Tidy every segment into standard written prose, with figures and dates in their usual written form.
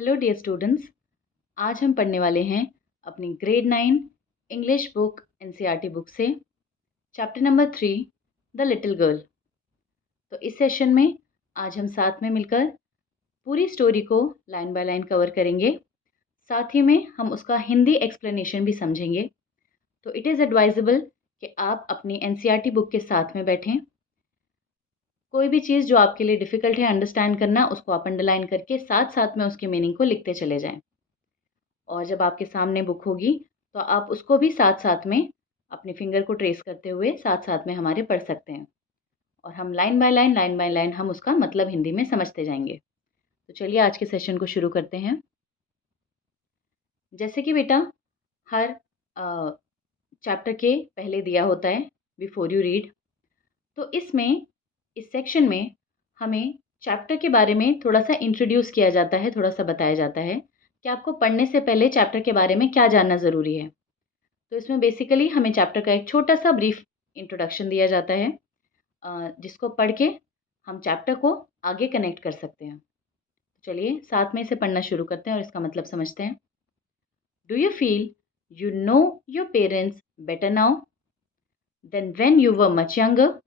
Hello dear students. आज हम पढ़ने वाले हैं अपनी grade 9 English book NCERT book से chapter number 3 the little girl. तो इस सेशन में आज हम साथ में मिलकर पूरी स्टोरी को लाइन बाय लाइन कवर करेंगे। साथ ही में हम उसका हिंदी एक्सप्लेनेशन भी समझेंगे। तो इट इज़ एडवाइजेबल कि आप अपनी एनसीईआरटी बुक के साथ में बैठें। कोई भी चीज़ जो आपके लिए डिफ़िकल्ट है अंडरस्टैंड करना, उसको आप अंडरलाइन करके साथ साथ में उसके मीनिंग को लिखते चले जाएं। और जब आपके सामने बुक होगी तो आप उसको भी साथ साथ में अपने फिंगर को ट्रेस करते हुए साथ साथ में हमारे पढ़ सकते हैं। और हम लाइन बाय लाइन हम उसका मतलब हिंदी में समझते जाएंगे। तो चलिए आज के सेशन को शुरू करते हैं। जैसे कि बेटा हर चैप्टर के पहले दिया होता है बिफोर यू रीड। तो इसमें इस सेक्शन में हमें चैप्टर के बारे में थोड़ा सा इंट्रोड्यूस किया जाता है, थोड़ा सा बताया जाता है कि आपको पढ़ने से पहले चैप्टर के बारे में क्या जानना ज़रूरी है। तो इसमें बेसिकली हमें चैप्टर का एक छोटा सा ब्रीफ इंट्रोडक्शन दिया जाता है, जिसको पढ़ के हम चैप्टर को आगे कनेक्ट कर सकते हैं। तो चलिए साथ में इसे पढ़ना शुरू करते हैं और इसका मतलब समझते हैं। Do you feel you know your parents better now than when you were much younger?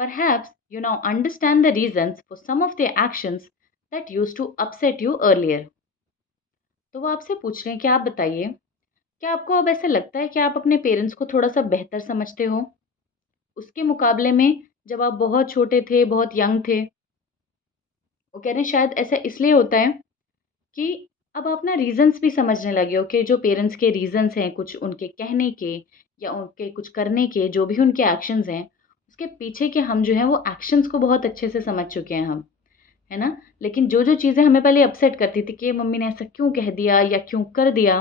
Perhaps you now understand the reasons for some of their actions that used to upset you earlier. तो वो आपसे पूछ रहे हैं कि आप बताइए, क्या आपको अब ऐसा लगता है कि आप अपने पेरेंट्स को थोड़ा सा बेहतर समझते हो उसके मुकाबले में जब आप बहुत छोटे थे, बहुत यंग थे? वो कह रहे हैं शायद ऐसा इसलिए होता है कि अब आप ना रीजंस भी समझने लगे हो कि जो पेरेंट्स के रीजंस हैं, कुछ उनके कहने के या उनके कुछ करने के, जो भी उनके एक्शंस हैं, उसके पीछे के हम जो है वो एक्शंस को बहुत अच्छे से समझ चुके हैं हम, है ना? लेकिन जो चीज़ें हमें पहले अपसेट करती थी कि मम्मी ने ऐसा क्यों कह दिया या क्यों कर दिया,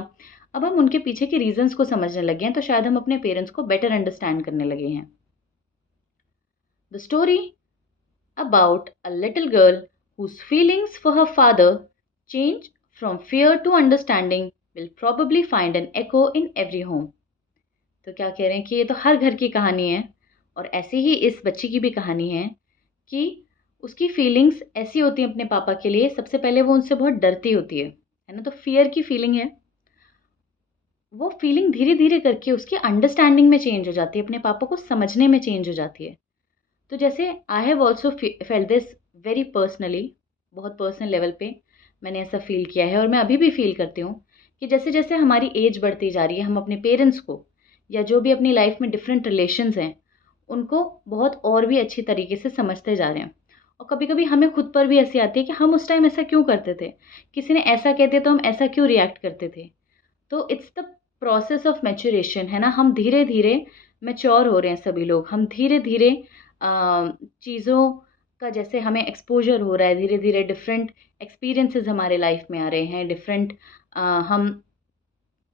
अब हम उनके पीछे के रीजंस को समझने लगे हैं, तो शायद हम अपने पेरेंट्स को बेटर अंडरस्टैंड करने लगे हैं। The story about a little girl whose feelings for her father change from fear to understanding will probably find an echo in every home. तो क्या कह रहे हैं कि ये तो हर घर की कहानी है और ऐसे ही इस बच्ची की भी कहानी है कि उसकी फीलिंग्स ऐसी होती हैं अपने पापा के लिए। सबसे पहले वो उनसे बहुत डरती होती है ना? तो फियर की फीलिंग है, वो फीलिंग धीरे धीरे करके उसकी अंडरस्टैंडिंग में चेंज हो जाती है, अपने पापा को समझने में चेंज हो जाती है। तो जैसे I have also felt this very personally, बहुत पर्सनल लेवल पे मैंने ऐसा फ़ील किया है और मैं अभी भी फ़ील करती हूँ कि जैसे जैसे हमारी एज बढ़ती जा रही है, हम अपने पेरेंट्स को या जो भी अपनी लाइफ में डिफरेंट रिलेशंस हैं उनको बहुत और भी अच्छी तरीके से समझते जा रहे हैं। और कभी कभी हमें खुद पर भी ऐसी आती है कि हम उस टाइम ऐसा क्यों करते थे, किसी ने ऐसा कहते तो हम ऐसा क्यों रिएक्ट करते थे। तो it's the process of maturation, है ना? हम धीरे धीरे मैच्योर हो रहे हैं सभी लोग। हम धीरे धीरे चीज़ों का जैसे हमें एक्सपोजर हो रहा है, धीरे धीरे डिफरेंट एक्सपीरियंसेस हमारे लाइफ में आ रहे हैं, डिफरेंट हम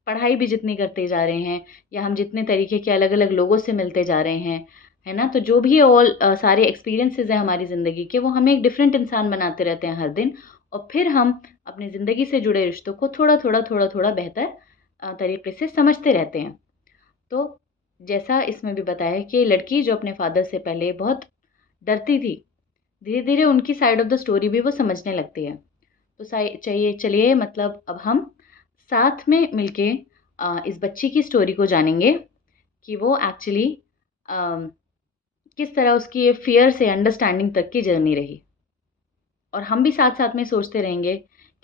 पढ़ाई भी जितनी करते जा रहे हैं या हम जितने तरीके के अलग अलग लोगों से मिलते जा रहे हैं, है ना? तो जो भी ऑल सारे एक्सपीरियंसेस हैं हमारी ज़िंदगी के, वो हमें एक डिफरेंट इंसान बनाते रहते हैं हर दिन। और फिर हम अपनी ज़िंदगी से जुड़े रिश्तों को थोड़ा थोड़ा बेहतर तरीके से समझते रहते हैं। तो जैसा इसमें भी बताया है कि लड़की जो अपने फादर से पहले बहुत डरती थी, धीरे धीरे उनकी साइड ऑफ द स्टोरी भी वो समझने लगती है। तो चाहिए चलिए मतलब अब हम साथ में मिलके इस बच्ची की स्टोरी को जानेंगे कि वो एक्चुअली किस तरह उसकी ये फियर से अंडरस्टैंडिंग तक की जर्नी रही। और हम भी साथ साथ में सोचते रहेंगे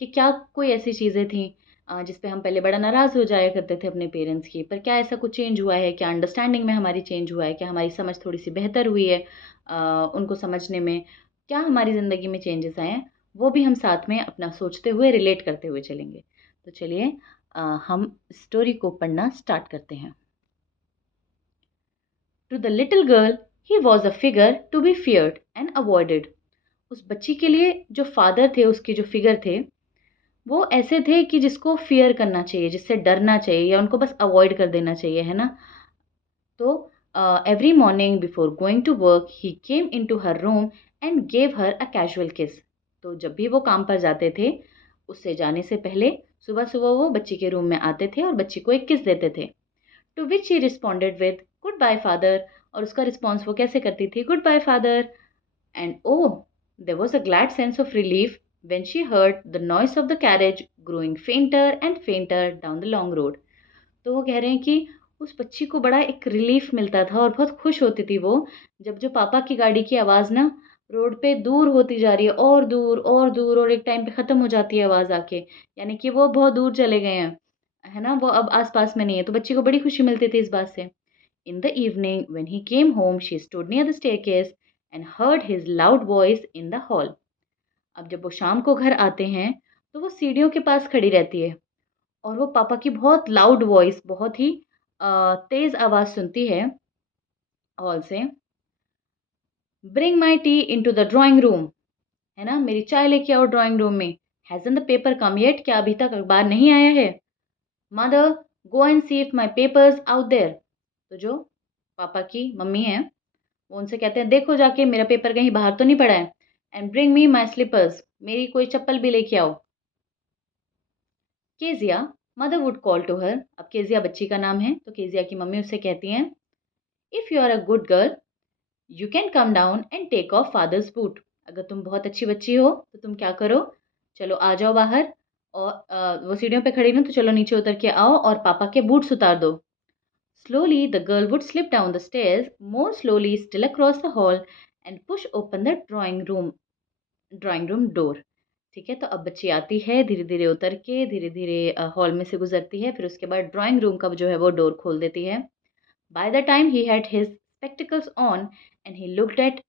कि क्या कोई ऐसी चीज़ें थी जिस पे हम पहले बड़ा नाराज़ हो जाया करते थे अपने पेरेंट्स की, पर क्या ऐसा कुछ चेंज हुआ है? क्या अंडरस्टैंडिंग में हमारी चेंज हुआ है? क्या हमारी समझ थोड़ी सी बेहतर हुई है उनको समझने में? क्या हमारी ज़िंदगी में चेंजेस आए हैं? वो भी हम साथ में अपना सोचते हुए रिलेट करते हुए चलेंगे। तो चलिए हम स्टोरी को पढ़ना स्टार्ट करते हैं। To the little girl he was a figure to be feared and avoided. उस बच्ची के लिए जो फादर थे, उसके जो फिगर थे, वो ऐसे थे कि जिसको फ़ियर करना चाहिए, जिससे डरना चाहिए या उनको बस अवॉइड कर देना चाहिए, है ना? तो every morning before going to work he came into her room and gave her a casual kiss. तो जब भी वो काम पर जाते थे, उससे जाने से पहले सुबह-सुबह वो बच्ची के रूम में आते थे और बच्ची को एक किस देते थे। To which she responded with goodbye father. और उसका रिस्पॉन्स वो कैसे करती थी? Goodbye father. And oh, there was a glad sense of relief when she heard the noise of the carriage growing fainter and fainter down the long road. तो वो कह रहे हैं कि उस बच्ची को बड़ा एक रिलीफ मिलता था और बहुत खुश होती थी वो, जब जो पापा की गाड़ी की आवाज़ ना रोड पे दूर होती जा रही है और दूर और दूर, और एक टाइम पे ख़त्म हो जाती है आवाज़ आके, यानी कि वो बहुत दूर चले गए हैं, है ना, वो अब आस-पास में नहीं है। तो बच्ची को बड़ी खुशी मिलती थी इस बात से। In the evening, when he came home, she stood near the staircase and heard his loud voice in the hall. अब जब वो शाम को घर आते हैं, तो वो सीढ़ियों के पास खड़ी रहती है और वो पापा की बहुत लाउड वॉइस, बहुत ही तेज़ आवाज़ सुनती है हॉल से। Bring my tea into the drawing room, है ना, मेरी चाय लेके आओ ड्राइंग रूम में। Hasn't the paper come yet, क्या अभी तक अखबार नहीं आया है? Mother, go and see if my paper's out there. तो जो पापा की मम्मी हैं, वो उनसे कहते हैं देखो जाके मेरा पेपर कहीं बाहर तो नहीं पड़ा है। And bring me my slippers, मेरी कोई चप्पल भी लेके आओ। Kezia, mother would call to her, अब केजिया बच्ची का नाम है, तो केजिया की मम्मी उससे कहती हैं, if you are a good girl you can come down and take off father's boot. अगर तुम बहुत अच्छी बच्ची हो तो तुम क्या करो, चलो आ जाओ बाहर, और वो सीढ़ियों पे खड़ी ना, तो चलो नीचे उतर के आओ और पापा के बूट्स उतार दो। Slowly the girl would slip down the stairs, more slowly still across the hall, and push open the drawing room door. ठीक है, तो अब बच्ची आती है धीरे धीरे उतर के, धीरे धीरे हॉल में से गुजरती है, फिर उसके बाद ड्राइंग रूम का जो है वो डोर खोल देती है। By the time he had his spectacles on and he looked at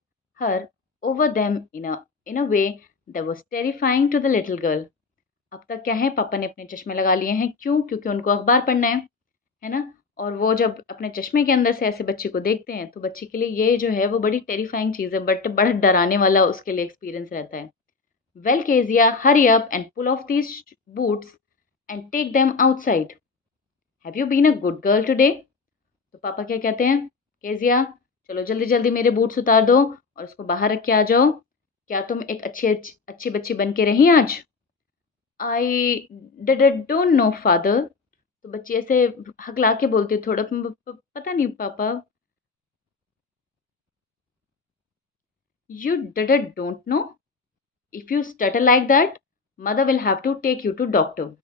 her over them in a way that was terrifying to the little girl. अब तक क्या है, पापा ने अपने चश्मे लगा लिए हैं, क्यों? क्योंकि उनको अखबार पढ़ना है ना? और वो जब अपने चश्मे के अंदर से ऐसे बच्चे को देखते हैं, तो बच्ची के लिए ये जो है वो बड़ी टेरिफाइंग चीज़ है, बट बड़ा डराने वाला उसके लिए एक्सपीरियंस रहता है। Well Kezia, hurry up and pull off these boots and take them outside. Have you been a good girl today? तो पापा क्या कहते हैं, केजिया चलो जल्दी जल्दी मेरे बूट्स उतार दो और उसको बाहर रख के आ जाओ। क्या तुम एक अच्छी अच्छी अच्छी बच्ची बन के रही आज? I don't know father. तो बच्ची ऐसे हकला के बोलती है थोड़ा, पता नहीं पापा। You don't know, if you stutter like that mother will have to take you to doctor.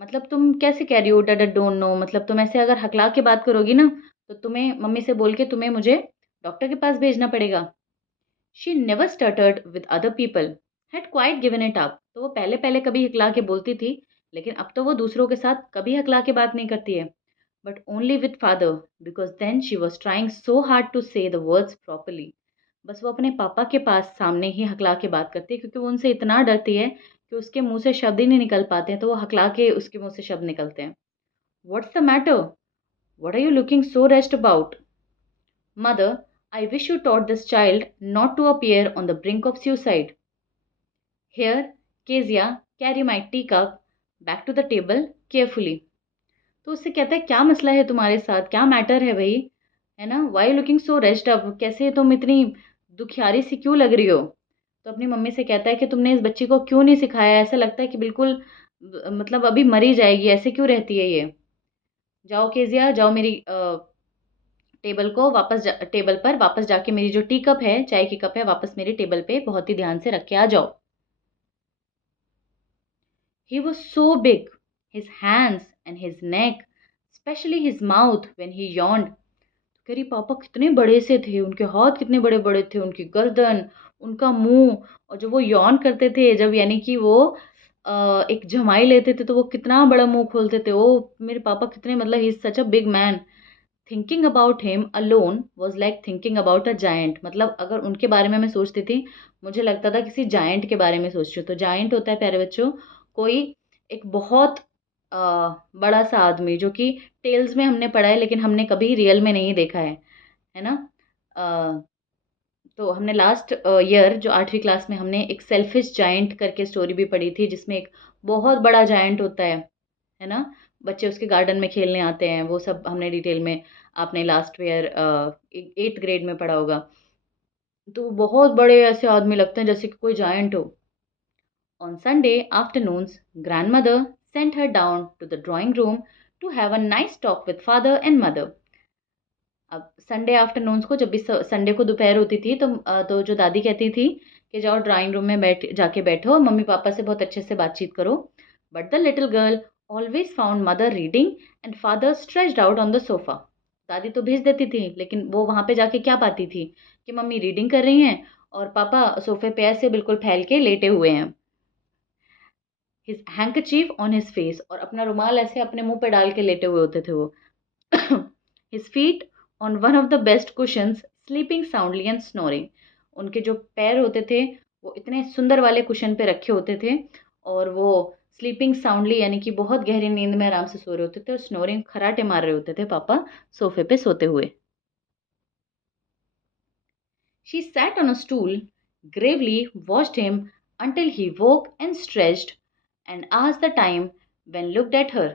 मतलब तुम कैसे कह रही हो डोंट नो, मतलब तुम ऐसे अगर हकला के बात करोगी ना, तो तुम्हें मम्मी से बोल के तुम्हें मुझे डॉक्टर के पास भेजना पड़ेगा। She never stuttered with other people, had quite given it up. तो वो पहले पहले कभी हकला के बोलती थी, लेकिन अब तो वो दूसरों के साथ कभी हकला के बात नहीं करती है। But only with father, because then she was trying so hard to say the words properly. बस वो अपने पापा के पास सामने ही हकला के बात करती है, क्योंकि वो उनसे इतना डरती है कि उसके मुंह से शब्द ही नहीं निकल पाते हैं, तो वो हकला के उसके मुंह से शब्द निकलते हैं। What's the matter? What are you looking so rest about? Mother, I wish you taught this child not to appear on the brink of suicide. Here, Kezia, carry my teacup back to the table carefully. तो उससे कहता है क्या मसला है तुम्हारे साथ, क्या मैटर है भाई, है ना, why looking so rest up, कैसे तुम इतनी दुखियारी सी क्यों लग रही हो? तो अपनी मम्मी से कहता है कि तुमने इस बच्ची को क्यों नहीं सिखाया, ऐसा लगता है कि बिल्कुल मतलब अभी मरी जाएगी, ऐसे क्यों रहती है ये। जाओ केजिया, जाओ मेरी टेबल पर वापस जाके मेरी जो टी कप है, चाय की कप है, वापस मेरे टेबल पे बहुत ही ध्यान से रख के आ जाओ। He was so big, his hands and his neck, specially his mouth when he yawned। कह रही पापा कितने बड़े से थे, उनके हाथ कितने बड़े बड़े थे, उनकी गर्दन, उनका मुंह, और जब वो यौन करते थे, जब यानी कि वो एक जमाई लेते थे, तो वो कितना बड़ा मुंह खोलते थे। वो मेरे पापा कितने, मतलब he is such a big man. Thinking about him alone was like thinking about a giant. मतलब अगर उनके बारे में मैं सोचती थी, मुझे लगता था किसी जायंट के बारे में सोच रही हूँ। तो जायंट होता है प्यारे बच्चों, कोई एक बहुत अ, बड़ा सा आदमी, जो कि टेल्स में हमने पढ़ा है लेकिन हमने कभी रियल में नहीं देखा है ना। अ, तो हमने लास्ट ईयर जो 8वीं क्लास में हमने एक सेल्फिश जायंट करके स्टोरी भी पढ़ी थी, जिसमें एक बहुत बड़ा जायंट होता है ना। बच्चे उसके गार्डन में खेलने आते हैं, वो सब हमने डिटेल में आपने लास्ट ईयर 8th ग्रेड में पढ़ा होगा। तो बहुत बड़े ऐसे आदमी लगते हैं जैसे कि कोई जायंट हो। On Sunday afternoons, grandmother sent her down to the drawing room to have a nice talk with father and mother. अब संडे आफ्टरनून्स को, जब भी संडे को दोपहर होती थी, तो जो दादी कहती थी कि जाओ ड्राइंग रूम में जाके बैठो, मम्मी पापा से बहुत अच्छे से बातचीत करो। But the little girl always found mother reading and father stretched out on the sofa. दादी तो भेज देती थी, लेकिन वो वहाँ पे जाके क्या पाती थी कि मम्मी रीडिंग कर रही हैं और पापा सोफे पे ऐसे बिल्कुल फैल के लेटे हुए हैं, his handkerchief on his face, और अपना रुमाल ऐसे अपने मुंह पे डाल के लेटे हुए होते थे वो। His feet on one of the best cushions, sleeping soundly and snoring. उनके जो पैर होते थे वो इतने सुंदर वाले कुशन पे रखे होते थे, और वो स्लीपिंग साउंडली यानी कि बहुत गहरी नींद में आराम से सो रहे होते थे, और स्नोरिंग खराटे मार रहे होते थे पापा सोफे पे सोते हुए। She sat on a stool, gravely watched him until he woke and stretched, and asked the time when looked at her.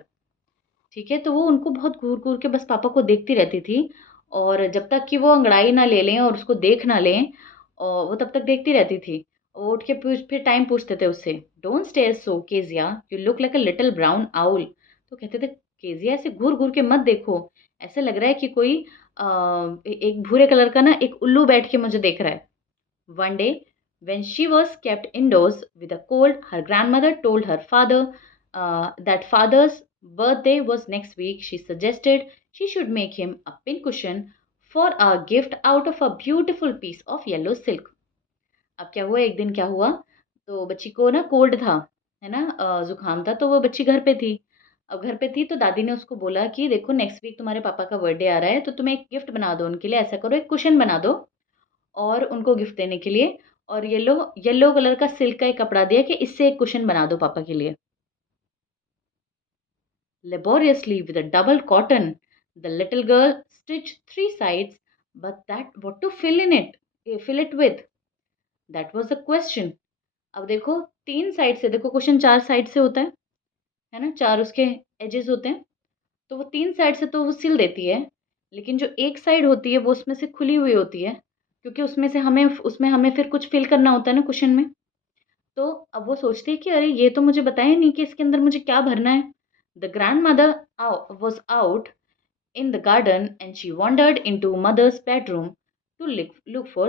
ठीक है, तो वो उनको बहुत घूर-घूर के बस पापा को देखती रहती थी, और जब तक कि वो अंगड़ाई ना ले लें और उसको देख ना लें, वो तब तक देखती रहती थी। वो उठ के फिर टाइम पूछते थे उससे, "don't stare so Kezia, you look like a little brown owl." तो कहते थे, "केज़िया ऐसे घूर-घूर के मत देखो, ऐसा लग रहा है कि कोई अ, एक भूरे कलर का ना एक उल्लू बैठ के मुझे देख रहा है।" One day, when she was kept indoors with a cold, her grandmother told her father that father's birthday was next week. She suggested she should make him a pincushion for a gift out of a beautiful piece of yellow silk. अब क्या हुआ, एक दिन क्या हुआ, तो बच्ची को ना कोल्ड था, है ना, जुकाम था, तो वो बच्ची घर पे थी। अब घर पे थी तो दादी ने उसको बोला कि देखो नेक्स्ट वीक तुम्हारे पापा का बर्थडे आ रहा है, तो तुम एक गिफ्ट बना दो उनके लिए, ऐसा करो एक कुशन बना दो और उनको गिफ्ट देने के लिए, और येलो येलो कलर का सिल्क का एक कपड़ा दिया कि इससे एक कुशन बना दो पापा के लिए। Laboriously with a double cotton, the little girl stitched three sides, but that what to fill it with? That was the question. अब देखो, 3 साइड से देखो, क्वेश्चन 4 साइड से होता है ना? 4 उसके एजेस होते हैं, तो वो 3 साइड से तो वो सिल देती है, लेकिन जो एक साइड होती है वो उसमें से खुली हुई होती है, क्योंकि उसमें हमें फिर कुछ फिल करना होता है ना क्वेश्चन में। तो अब वो सोचती है कि अरे ये तो मुझे बताया नहीं कि इसके अंदर मुझे क्या भरना है। The grandmother was out in the garden and she wandered into mother's bedroom to look for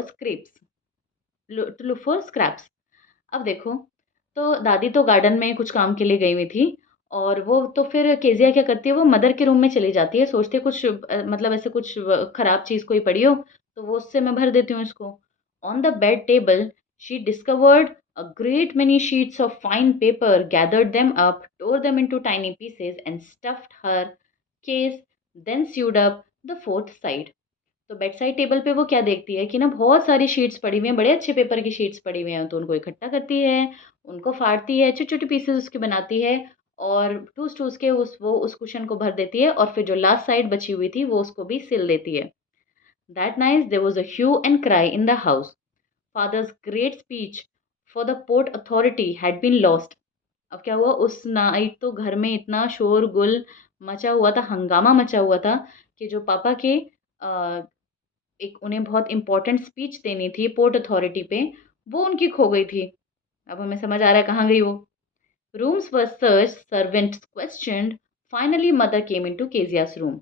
scraps. अब देखो, तो दादी तो गार्डन में कुछ काम के लिए गई हुई थी, और वो तो फिर केज़िया क्या करती है, वो मदर के रूम में चली जाती है, सोचती है कुछ मतलब ऐसे कुछ खराब चीज़ कोई पड़ी हो, तो वो उससे मैं भर देती हूँ इसको। On the bed table she discovered a great many sheets of fine paper, gathered them up, tore them into tiny pieces, and stuffed her case, then sewed up the fourth side. तो bed side table पे वो क्या देखती है कि ना बहुत सारी शीट्स पड़ी हुई हैं, बड़े अच्छे पेपर की शीट्स पड़ी हुई हैं, तो उनको इकट्ठा करती है, उनको फाड़ती है, छोटे-छोटे पीसेस उसके बनाती है, और ठूस-ठूस के उस कुशन को भर देती है, और फिर जो लास्ट साइड बची हुई थी वो उसको भी सिल देती है। That night there was a hue and cry in the house. Father's great speech for the port authority had been lost. अब क्या हुआ, उस नाइट तो घर में इतना शोर-गुल मचा हुआ था, हंगामा मचा हुआ था कि जो पापा के अ, एक उन्हें बहुत इम्पोर्टेंट स्पीच देनी थी पोर्ट अथॉरिटी पे, वो उनकी खो गई थी। अब हमें समझ आ रहा है कहाँ गई वो। Rooms were searched, servants questioned, finally mother came into Kezia's room.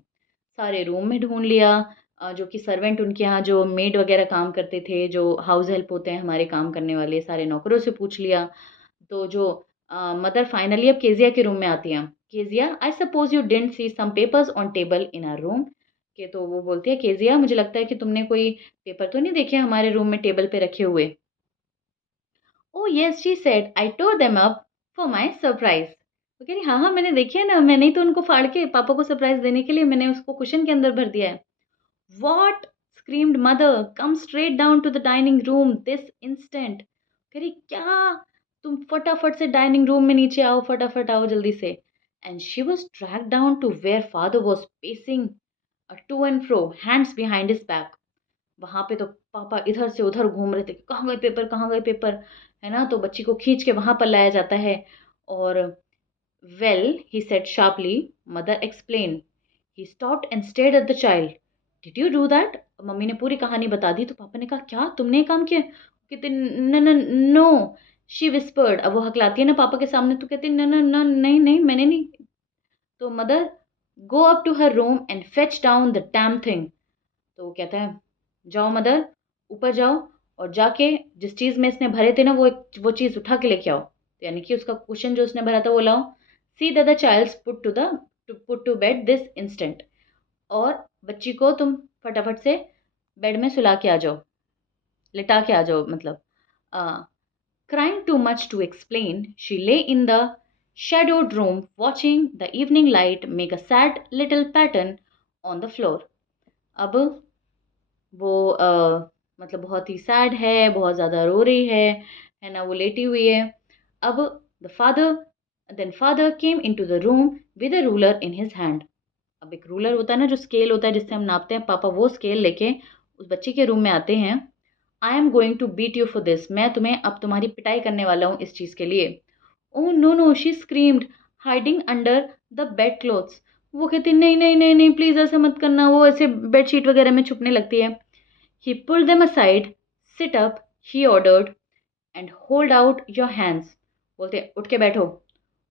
सारे रूम में ढूँढ लिया, जो कि सर्वेंट उनके यहाँ जो मेड वगैरह काम करते थे, जो हाउस हेल्प होते हैं हमारे काम करने वाले, सारे नौकरों से पूछ लिया। तो जो मदर फाइनली अब केज़िया के रूम में आती हैं। "Kezia, I suppose you didn't see some papers on table in our room?" के तो वो बोलती है, "केज़िया, मुझे लगता है कि तुमने कोई पेपर तो नहीं देखे हमारे रूम में टेबल पे रखे हुए?" "Oh yes," she said, "I tore them up for my surprise." वो कह रही, "हाँ, हाँ, मैंने देखे हैं ना, मैंने ही तो उनको फाड़ के पापा को सरप्राइज़ देने के लिए मैंने उसको कुशन के अंदर भर दिया है।" "What?" screamed mother. "Come straight down to the dining room this instant." कह रही, "क्या? तुम फटाफट से डाइनिंग रूम में नीचे आओ, फटाफट आओ जल्दी से." And she was dragged down to where father was pacing to and fro, hands behind his back. वहाँ पे तो पापा इधर से उधर घूम रहे थे, कहाँ गए पेपर, कहाँ गए पेपर, है ना? तो बच्ची को खींच के वहाँ पर लाया जाता है, और "Well," he said sharply, mother explained. He stopped and stared at the child. "Did you do that?" Mummy ने पूरी कहानी बता दी, तो पापा ने कहा, "क्या? तुमने ये काम किया?" कहते, "न न नो," शी विस्पर्ड। अब वो हकलाती है ना पापा के सामने, तो कहती, "न न न नहीं नहीं, मैंने नहीं।" तो mother, "go up to her room and fetch down the damn thing." तो वो कहता है, "जाओ मदर, ऊपर जाओ और जाके जिस चीज़ में इसने भरे थे ना वो चीज़ उठा के लेके आओ। तो यानी कि उसका कुशन जो उसने भरा था वो लाओ। See that the child's put to bed this instant. और बच्ची को तुम फटाफट से बेड में सुला के आ जाओ, लिटा के आ जाओ मतलब। Crying too much to explain, she lay in the shadowed room watching the evening light make a sad little pattern on the floor. अब वो मतलब बहुत ही सैड है, बहुत ज़्यादा रो रही है ना, वो लेटी हुई है। अब the father then father came into the room with a ruler in his hand. अब एक रूलर होता है ना, जो स्केल होता है जिससे हम नापते हैं, पापा वो स्केल लेके उस बच्चे के रूम में आते हैं। I am going to beat you for this, मैं तुम्हें अब तुम्हारी पिटाई करने वाला हूँ इस चीज़ के लिए। Oh no no, she screamed hiding under the bed clothes. वो कहती नहीं नहीं नहीं नहीं प्लीज़ ऐसा मत करना, वो ऐसे बेडशीट वगैरह में छुपने लगती है। ही pulled them aside, sit up, he ordered, and hold out your hands. बोलते उठ के बैठो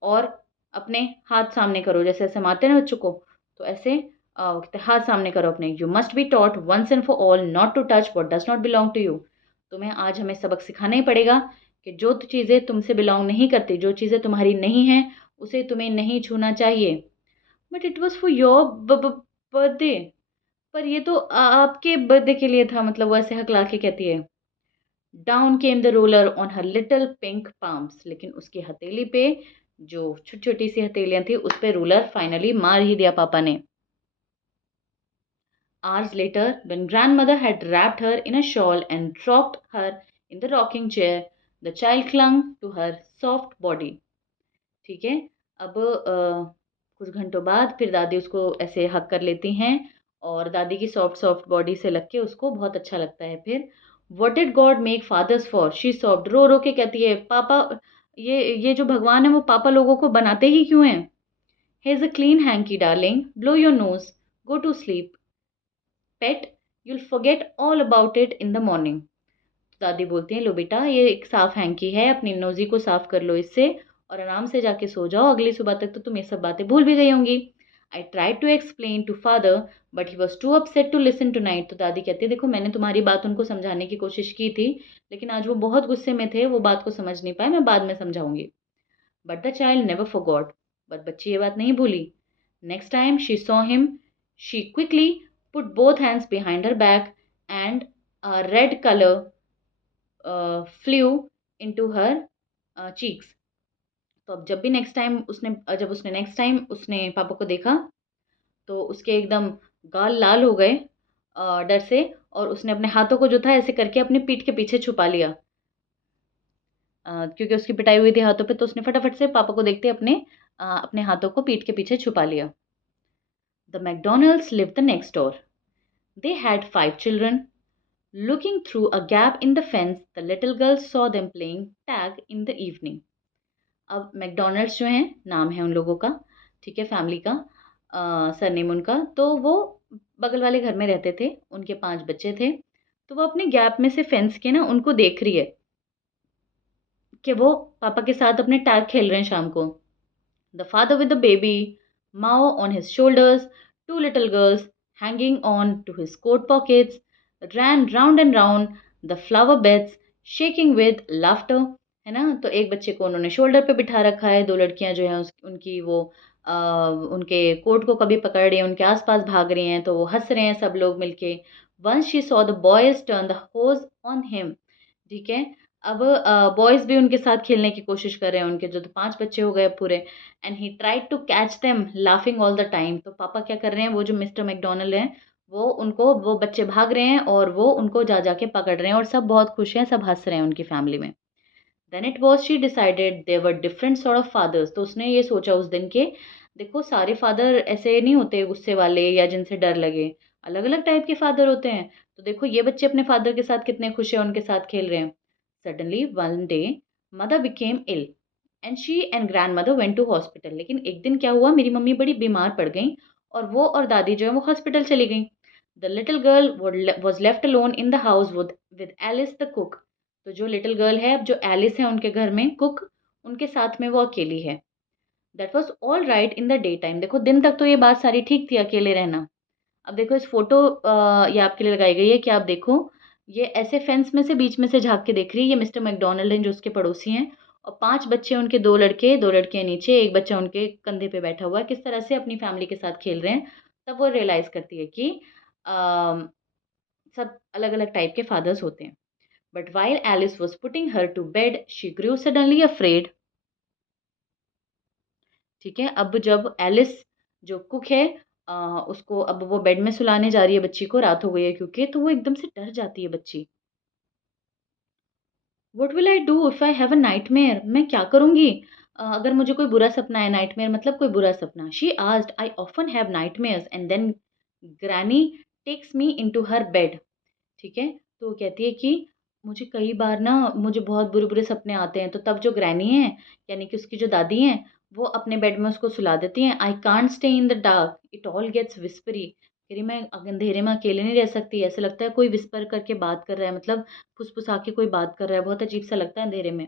और अपने हाथ सामने करो, जैसे ऐसे मारते हैं ना बच्चों को, तो ऐसे कहते हाथ सामने करो अपने। You must be taught once and for all not to touch what does not belong to you. तुम्हें आज हमें सबक सिखाना ही पड़ेगा कि जो चीज़ें तुमसे बिलोंग नहीं करती, जो चीज़ें तुम्हारी नहीं हैं, उसे तुम्हें नहीं छूना चाहिए। But it was for your birthday, पर ये तो आपके बर्थडे के लिए था, मतलब वो ऐसे हकला के कहती है। Down came the roller on her little pink palms, लेकिन उसकी हथेली पे जो छोटी छोटी सी हथेलियां थी उस पे रूलर फाइनली मार ही दिया पापा ने। Hours later, when grandmother had wrapped her in a shawl and rocked her in the rocking chair, the child clung to her soft body. ठीक है। अब कुछ घंटों बाद फिर दादी उसको ऐसे हक कर लेती हैं और दादी की सॉफ्ट सॉफ्ट बॉडी से लग के उसको बहुत अच्छा लगता है। फिर what did God make fathers for, she soft, रो रो के कहती है पापा, ये जो भगवान है वो पापा लोगों को बनाते ही क्यों हैं। Has a clean hankie darling, blow your nose, go to sleep pet, you'll forget all about it in the morning. दादी बोलती हैं लो बेटा, ये एक साफ हैंकी है, अपनी नोजी को साफ कर लो इससे और आराम से जाके सो जाओ, अगली सुबह तक तो तुम ये सब बातें भूल भी गई होंगी। I tried to explain to father but he was too upset to listen tonight. तो दादी कहती है देखो मैंने तुम्हारी बात उनको समझाने की कोशिश की थी, लेकिन आज वो बहुत गुस्से में थे, वो बात को समझ नहीं पाए, मैं बाद में समझाऊंगी। But the child never forgot, but बच्ची ये बात नहीं भूली। Next time she saw him, she quickly put both hands behind her back and a red color flew into her cheeks. तो अब जब भी नेक्स्ट टाइम उसने जब उसने नेक्स्ट टाइम उसने पापा को देखा तो उसके एकदम गाल लाल हो गए डर से, और उसने अपने हाथों को जो था ऐसे करके अपनी पीठ के पीछे छुपा लिया। क्योंकि उसकी पिटाई हुई थी हाथों पे, तो उसने फटाफट से पापा को देखते अपने हाथों को पीठ के पीछे छुपा लिया। The McDonald's lived the next door. They had 5 children. Looking through a gap in the fence, the little girl saw them playing tag in the evening. अब मैकडोनल्ड्स जो हैं, नाम है उन लोगों का, ठीक है, फैमिली का सरनेम उनका, तो वो बगल वाले घर में रहते थे, उनके 5 बच्चे थे। तो वो अपने गैप में से फेंस के ना उनको देख रही है कि वो पापा के साथ अपने टैग खेल रहे हैं शाम को। The father with the baby, Mao on his shoulders, 2 little girls hanging on to his coat pockets, ran round and round the flower beds, shaking with laughter, है ना। तो एक बच्चे को उन्होंने शोल्डर पे बिठा रखा है, 2 लड़कियां जो हैं उनकी वो उनके कोट को कभी पकड़ रही हैं, उनके आसपास भाग रही हैं, तो वो हंस रहे हैं सब लोग मिलके। Once she saw the boys turn the hose on him, ठीक है। अब बॉयज भी उनके साथ खेलने की कोशिश कर रहे हैं, उनके जो तो 5 बच्चे हो गए पूरे। And he tried to catch them laughing all the time. तो पापा क्या कर रहे हैं, वो जो मिस्टर मैकडोनल्ड हैं वो बच्चे भाग रहे हैं और वो उनको जा जाके पकड़ रहे हैं, और सब बहुत खुश हैं, सब हंस रहे हैं उनकी फैमिली में। Then it was she decided they were different sort of fathers. तो उसने ये सोचा उस दिन के, देखो सारे फादर ऐसे नहीं होते गुस्से वाले या जिनसे डर लगे, अलग अलग टाइप के फादर होते हैं। तो देखो ये बच्चे अपने फादर के साथ कितने खुश हैं, उनके साथ खेल रहे हैं। Suddenly one day mother became ill and she and grandmother went to hospital. लेकिन एक दिन क्या हुआ, मेरी मम्मी बड़ी बीमार पड़ गई और वो और दादी जो है वो हॉस्पिटल चली गई। The little girl was left alone in the house with Alice the cook. तो जो लिटिल गर्ल है, अब जो एलिस है उनके घर में कुक, उनके साथ में वो अकेली है। That was all right in the day time. देखो दिन तक तो ये बात सारी ठीक थी, अकेले रहना। अब देखो इस फोटो ये आपके लिए लगाई गई है कि आप देखो, ये ऐसे फेंस में से बीच में से झाँक के देख रही है, ये मिस्टर मैकडॉनल्ड हैं जो उसके पड़ोसी हैं और 5 बच्चे उनके 2 लड़कियाँ नीचे, 1 बच्चा उनके कंधे पे बैठा हुआ है, किस तरह से अपनी फैमिली के साथ खेल रहे हैं। तब वो रियलाइज़ करती है कि अ, सब अलग-अलग टाइप के फादर्स होते हैं। But while Alice was putting her to bed, she grew suddenly afraid. ठीक है, अब जब एलिस जो कुक है अ, उसको अब वो बेड में सुलाने जा रही है बच्ची को, रात हो गई है क्योंकि, तो वो एकदम से डर जाती है बच्ची। What will I do if I have a nightmare? मैं क्या करूँगी अगर मुझे कोई बुरा सपना है, नाइटमेयर मतलब कोई बुरा सपना। She asked, I often have nightmares and then granny takes me into her bed. ठीक है? तो वो कहती है कि मुझे कई बार ना मुझे बहुत बुरे-बुरे सपने आते हैं, तो तब जो ग्रैनी है, यानी कि उसकी जो दादी हैं, वो अपने बेड में उसको सुला देती हैं। I can't stay in the dark, it all gets whispery. कह रही मैं अंधेरे में अकेले नहीं रह सकती, ऐसा लगता है कोई विस्पर करके बात कर रहा है, मतलब फुसफुसा के कोई बात कर रहा है, बहुत अजीब सा लगता है अंधेरे में।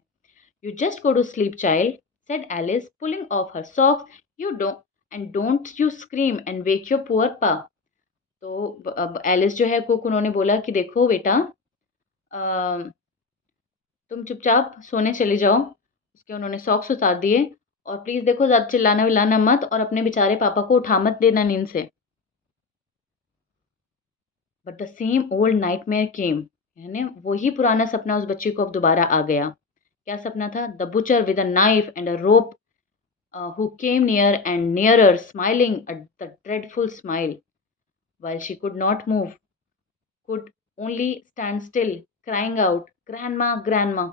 You just go to sleep child, said Alice pulling off her socks, you don't and don't you scream and wake your poor pa. तो अब एलिस जो है कुक, उन्होंने बोला कि देखो बेटा, अ, तुम चुपचाप सोने चली जाओ। उसके उन्होंने सॉक्स उतार दिए और प्लीज़ देखो ज़्यादा चिल्लाना-विल्लाना मत और अपने बेचारे पापा को उठा मत देना नींद से। But the same old nightmare came, यानी वही पुराना सपना उस बच्ची को अब दोबारा आ गया। क्या सपना था? The butcher with a knife and a rope who came near and nearer, smiling at the dreadful smile, while she could not move, could only stand still, crying out, "Grandma, grandma."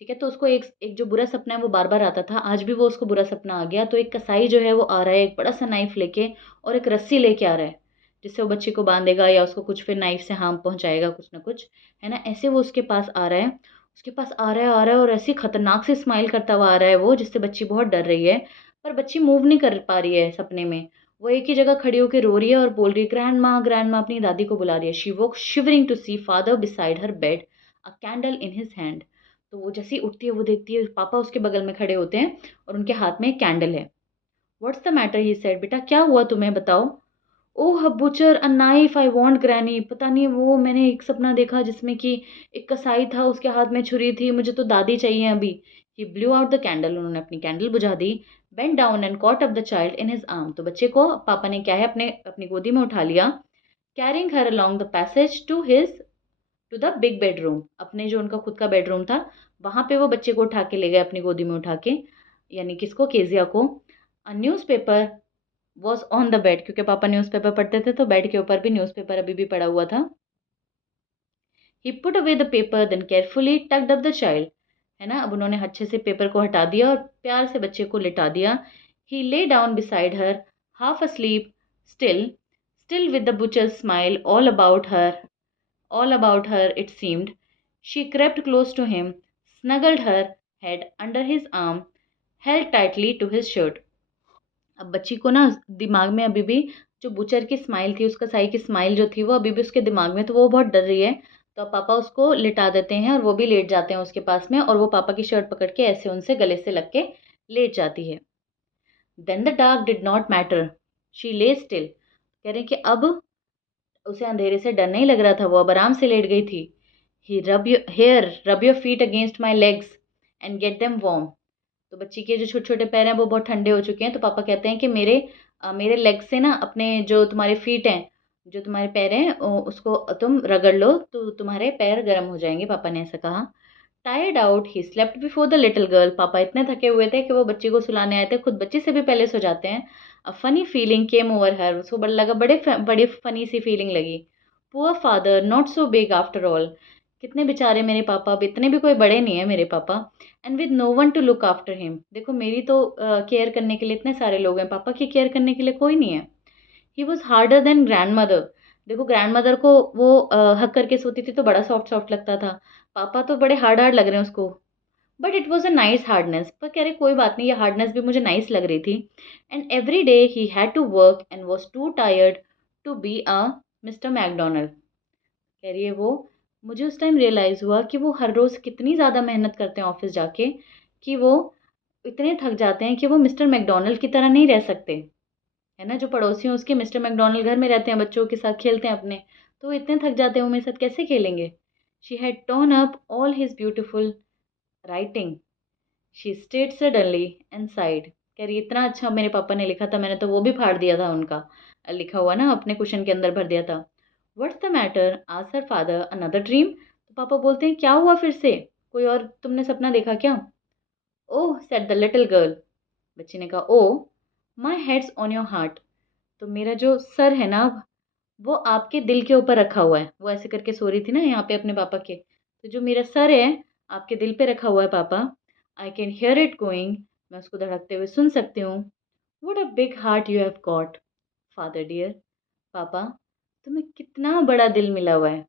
ठीक है, तो उसको एक एक जो बुरा सपना है वो बार-बार आता था, आज भी वो उसको बुरा सपना आ गया, तो एक कसाई जो है वो आ रहा है, एक बड़ा-सा नाइफ़ लेके और एक रस्सी लेके आ रहा है, जिससे वो बच्चे को बाँधेगा या उसको कुछ फिर नाइफ़ से हार्म पहुँचाएगा कुछ ना कुछ, है ना? ऐसे वो उसके पास आ रहा है, उसके पास आ रहा है और ऐसी खतरनाक सी स्माइल करता हुआ आ रहा है वो, जिससे बच्ची बहुत डर रही है, पर बच्ची मूव नहीं कर पा रही है सपने में। वो एक ही जगह खड़ी होके रो रही है और बोल रही है, ग्रैंडमा अपनी दादी को बुला रही है। She woke shivering to see father beside her bed, a candle in his hand. तो वो जैसे ही उठती है वो देखती है पापा उसके बगल में खड़े होते हैं और उनके हाथ में एक कैंडल है। What's the matter, he said, बेटा क्या हुआ तुम्हें बताओ। Oh butcher a knife I want granny, पता नहीं वो मैंने एक सपना देखा जिसमें कि एक कसाई था, उसके हाथ में छुरी थी, मुझे तो दादी चाहिए अभी। He blew out the candle, उन्होंने अपनी कैंडल बुझा दी। Bent down and caught up the child in his arm, तो बच्चे को पापा ने क्या है अपने अपनी गोदी में उठा लिया। Carrying her along the passage to the big bedroom, अपने जो उनका खुद का बेडरूम था वहां पे वो बच्चे को उठा के ले गए अपनी गोदी में उठा के, यानी किसको, केजिया को। A newspaper was on the bed, क्योंकि पापा न्यूज़पेपर पढ़ते थे तो बेड के ऊपर भी न्यूज़पेपर अभी भी पड़ा हुआ था। He put away the paper then carefully tucked up the child, है ना, अब उन्होंने अच्छे से पेपर को हटा दिया और प्यार से बच्चे को लिटा दिया। He lay down beside her, half asleep, still still with the butcher's smile all about her it seemed. She crept close to him, snuggled her head under his arm, held tightly to his shirt. अब बच्ची को ना दिमाग में अभी भी जो butcher की स्माइल थी, उसका साई की स्माइल जो थी वो अभी भी उसके दिमाग में, तो वो बहुत डर रही है। तो अब पापा उसको लिटा देते हैं और वो भी लेट जाते हैं उसके पास में और वो पापा की शर्ट पकड़ के ऐसे उनसे गले से लग के लेट जाती है। Then the dark did not matter, she lay still. कह रहे हैं कि अब उसे अंधेरे से डर नहीं लग रहा था, वो अब आराम से लेट गई थी। Rub your feet against my legs and get them warm. तो बच्ची के जो छोटे-छोटे पैर हैं वो बहुत ठंडे हो चुके हैं, तो पापा कहते हैं कि मेरे लेग से ना अपने जो तुम्हारे फीट हैं, जो तुम्हारे पैर हैं उसको तुम रगड़ लो तो तुम्हारे पैर गर्म हो जाएँगे, पापा ने ऐसा कहा। Tired out he slept before the little girl, पापा इतने थके हुए थे कि वो बच्ची को सुलाने आए थे, खुद बच्ची से भी पहले सो जाते हैं। A funny feeling came over हर, उसको बड़ा लगा, बड़े फनी सी फीलिंग लगी। Poor father not so big after all, कितने बेचारे मेरे पापा, अब इतने भी कोई बड़े नहीं है मेरे पापा। And with no one to look after him, देखो मेरी तो केयर करने के लिए इतने सारे लोग हैं, पापा की केयर करने के लिए कोई नहीं है। He was harder than grand mother, देखो ग्रैंड मदर को वो हक करके सोती थी तो बड़ा सॉफ्ट सॉफ्ट लगता था, पापा तो बड़े हार्ड हार्ड लग रहे हैं उसको। But it was a nice hardness, पर कह रहे कोई बात नहीं, ये हार्डनेस भी मुझे नाइस लग रही थी। And every day he had to work and was too tired to be a mister McDonald. कह रही है वो, मुझे उस टाइम रियलाइज़ हुआ कि वो हर रोज़ कितनी ज़्यादा मेहनत करते हैं ऑफिस जाके, कि वो इतने थक जाते हैं कि वो मिस्टर मैकडोनल्ड की तरह नहीं रह सकते, है ना। जो पड़ोसी हैं उसके, मिस्टर मैकडॉनल्ड घर में रहते हैं, बच्चों के साथ खेलते हैं अपने, तो वो इतने थक जाते हैं, वो मेरे साथ कैसे खेलेंगे। She had torn up all his beautiful writing. She stared suddenly and sighed. कह रही इतना अच्छा मेरे पापा ने लिखा था, मैंने तो वो भी फाड़ दिया था उनका लिखा हुआ ना, अपने कुशन के अंदर भर दिया था. What's the matter? asked her father. Another dream? तो पापा बोलते हैं क्या हुआ फिर से, कोई और तुमने सपना देखा क्या? Oh, said the little girl. बच्ची ने कहा oh, my head's on your heart. तो मेरा जो सर है ना अब, वो आपके दिल के ऊपर रखा हुआ है. वो ऐसे करके सो रही थी ना यहाँ पे अपने पापा के, तो जो मेरा सर है आपके दिल पे रखा हुआ है पापा. I can hear it going. मैं उसको धड़कते हुए सुन सकती हूँ. What a big heart you have got father dear. पापा, तुम्हें कितना बड़ा दिल मिला हुआ है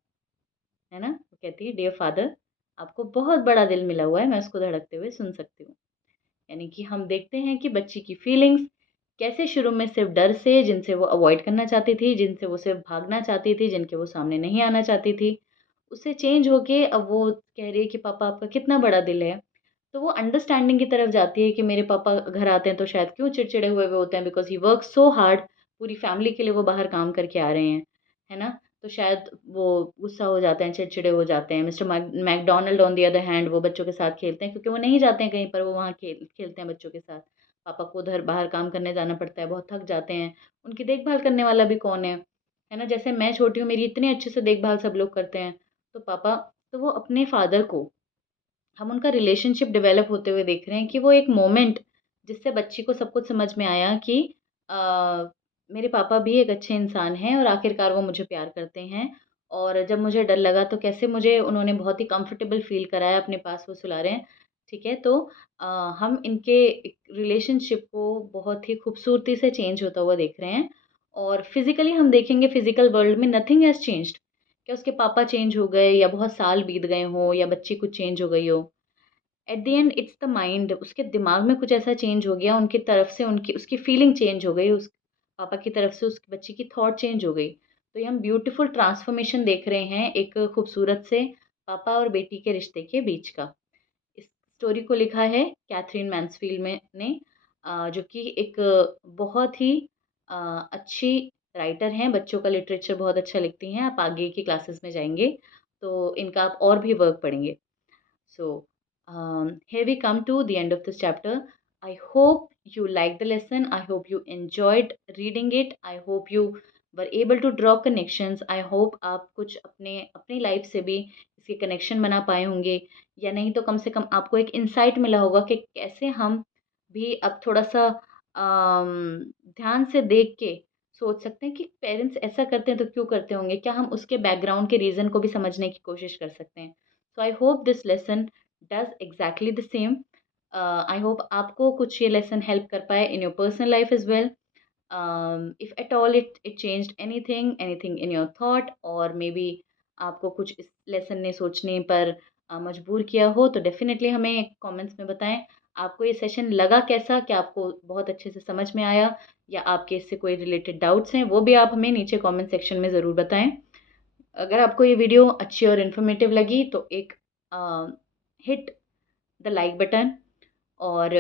ना. वो कहती है डियर फादर, आपको बहुत बड़ा दिल मिला हुआ है. मैं उसको धड़कते हुए सुन सकती हूँ. यानी कि हम देखते हैं कि बच्ची की फीलिंग्स कैसे शुरू में सिर्फ डर से, जिनसे वो अवॉइड करना चाहती थी, जिनसे वो सिर्फ भागना चाहती थी, जिनके वो सामने नहीं आना चाहती थी, उससे चेंज होके अब वो कह रही है कि पापा आपका कितना बड़ा दिल है. तो वो अंडरस्टैंडिंग की तरफ जाती है कि मेरे पापा घर आते हैं तो शायद क्यों चिड़चिड़े हुए हुए होते हैं, because he work so hard. पूरी फैमिली के लिए वो बाहर काम करके आ रहे हैं, है ना. तो शायद वो गुस्सा हो जाते हैं, चिड़चिड़े हो जाते हैं. Mister McDonald on the other hand वो बच्चों के साथ खेलते हैं, क्योंकि वो नहीं जाते हैं कहीं पर, वो वहाँ खेलते हैं बच्चों के साथ. पापा को उधर बाहर काम करने जाना पड़ता है, बहुत थक जाते हैं. उनकी देखभाल करने वाला भी कौन है ना. जैसे मैं छोटी हूँ, मेरी इतने अच्छे से देखभाल सब लोग करते हैं. तो पापा, तो वो अपने फादर को, हम उनका रिलेशनशिप डेवलप होते हुए देख रहे हैं कि वो एक मोमेंट जिससे बच्ची को सब कुछ समझ में आया कि मेरे पापा भी एक अच्छे इंसान हैं और आखिरकार वो मुझे प्यार करते हैं. और जब मुझे डर लगा तो कैसे मुझे उन्होंने बहुत ही कंफर्टेबल फील कराया, अपने पास वो सुला रहे हैं. ठीक है, तो अ, हम इनके रिलेशनशिप को बहुत ही खूबसूरती से चेंज होता हुआ देख रहे हैं. और फिजिकली हम देखेंगे, फिजिकल वर्ल्ड में नथिंग हैज़ चेंज्ड. क्या उसके पापा चेंज हो गए या बहुत साल बीत गए हों या बच्ची कुछ चेंज हो गई हो. At the end it's the mind. उसके दिमाग में कुछ ऐसा चेंज हो गया उनकी तरफ से, उनकी उसकी फीलिंग चेंज हो गई, उस पापा की तरफ से उस बच्ची की थॉट चेंज हो गई. तो ये हम ब्यूटीफुल ट्रांसफॉर्मेशन देख रहे हैं एक खूबसूरत से पापा और बेटी के रिश्ते के बीच का. इस स्टोरी को लिखा है कैथरीन मैन्सफील्ड में ने, जो कि एक बहुत ही अ, अच्छी राइटर हैं. बच्चों का लिटरेचर बहुत अच्छा लिखती हैं. आप आगे की क्लासेस में जाएंगे तो इनका आप और भी वर्क पढ़ेंगे. So, here we come to the end of this chapter. I hope you liked the lesson. I hope you enjoyed reading it. I hope you were able to draw connections. I hope आप कुछ अपने अपनी life से भी इसके connection बना पाए होंगे, या नहीं तो कम से कम आपको एक इंसाइट मिला होगा कि कैसे हम भी अब थोड़ा सा ध्यान से देख के सोच सकते हैं कि पेरेंट्स ऐसा करते हैं तो क्यों करते होंगे, क्या हम उसके बैकग्राउंड के रीज़न को भी समझने की कोशिश कर सकते हैं. So I hope this lesson does exactly the same. I hope आपको कुछ ये लेसन हेल्प कर पाए in your personal life as well. If at all it changed anything in your thought, और मे बी आपको कुछ इस लेसन ने सोचने पर मजबूर किया हो, तो डेफिनेटली हमें कमेंट्स में बताएं. आपको ये सेशन लगा कैसा, क्या आपको बहुत अच्छे से समझ में आया, या आपके इससे कोई रिलेटेड डाउट्स हैं, वो भी आप हमें नीचे कमेंट सेक्शन में ज़रूर बताएं. अगर आपको ये वीडियो अच्छी और इन्फॉर्मेटिव लगी तो एक हिट द लाइक बटन. और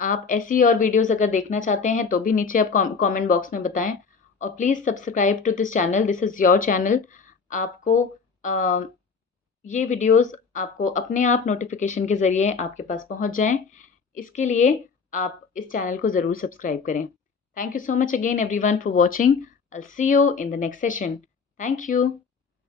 आप ऐसी और वीडियोस अगर देखना चाहते हैं तो भी नीचे आप कमेंट बॉक्स में बताएं. और please subscribe to this channel. This is your channel. आपको अ, ये वीडियोस आपको अपने आप नोटिफिकेशन के ज़रिए आपके पास पहुंच जाएं. इसके लिए आप इस चैनल को ज़रूर सब्सक्राइब करें. Thank you so much again everyone for watching. I will see you in the next session. Thank you.